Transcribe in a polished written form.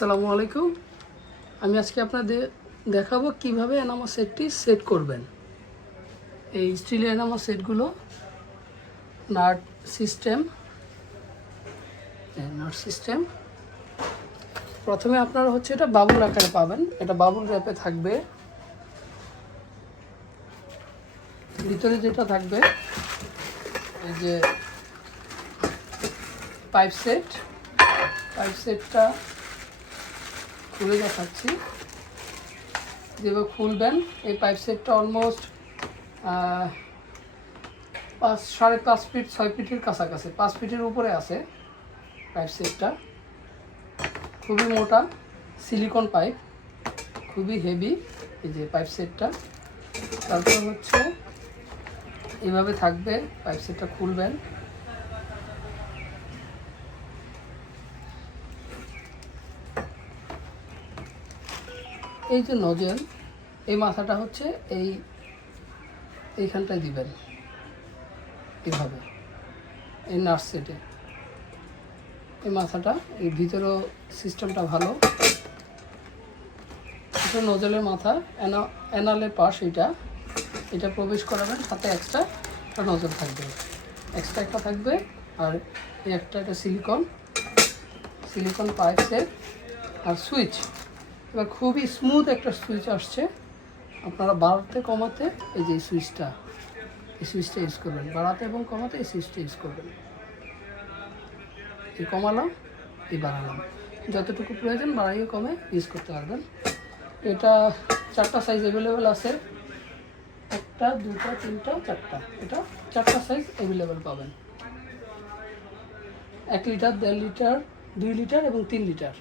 আসসালামু আলাইকুম। আমি আজকে আপনাদের দেখাবো কিভাবে এনামা সেটটি সেট করবেন। এই স্টিলের এনামা সেটগুলো নাট সিস্টেম প্রথমে আপনারা এটা বাবুল আকারে পাবেন। এটা বাবুল র্যাপে থাকবে। ভিতরে যেটা থাকবে এই যে পাইপ সেটটা খুলে দেখাচ্ছি। যেভাবে খুলবেন এই পাইপ সেটটা অলমোস্ট 5.5 ফিট 6 ফিটের কাছাকাছি, 5 ফিটের উপরে আছে পাইপ সেটটা। খুবই মোটা সিলিকন পাইপ, খুবই হেভি এই যে পাইপ সেটটা। তারপর এইভাবে থাকবে। পাইপ সেটটা খুলবেন, এই যে নজেল, এই মাথাটা এইখানটায় দিবেন এভাবে। এই নাট সেটে এই মাথাটা, এই ভিতরেও সিস্টেমটা ভালো। এটা নজলের মাথা, অ্যানালের পাশ, এটা প্রবেশ করাবেন। সাথে এক্সট্রা একটা নজল থাকবে, এক্সট্রা একটা থাকবে। আর এই একটা সিলিকন পাইপ সেট আর সুইচ। এবার খুবই স্মুথ একটা সুইচ আসছে। আপনারা বাড়াতে কমাতে এই যে সুইচটা ইউজ করবেন। বাড়াতে এবং কমাতে এই সুইচটা ইউজ করবেন। এই কমালাম, এই বাড়ালাম, যতটুকু প্রয়োজন বাড়াইয়ে কমে ইউজ করতে পারবেন। এটা 4টা সাইজ অ্যাভেলেবেল আছে। 1টা 2টা 3টা 4টা, এটা 4টা সাইজ অ্যাভেলেবেল পাবেন। 1 লিটার, 1.5 লিটার, 2 লিটার এবং 3 লিটার।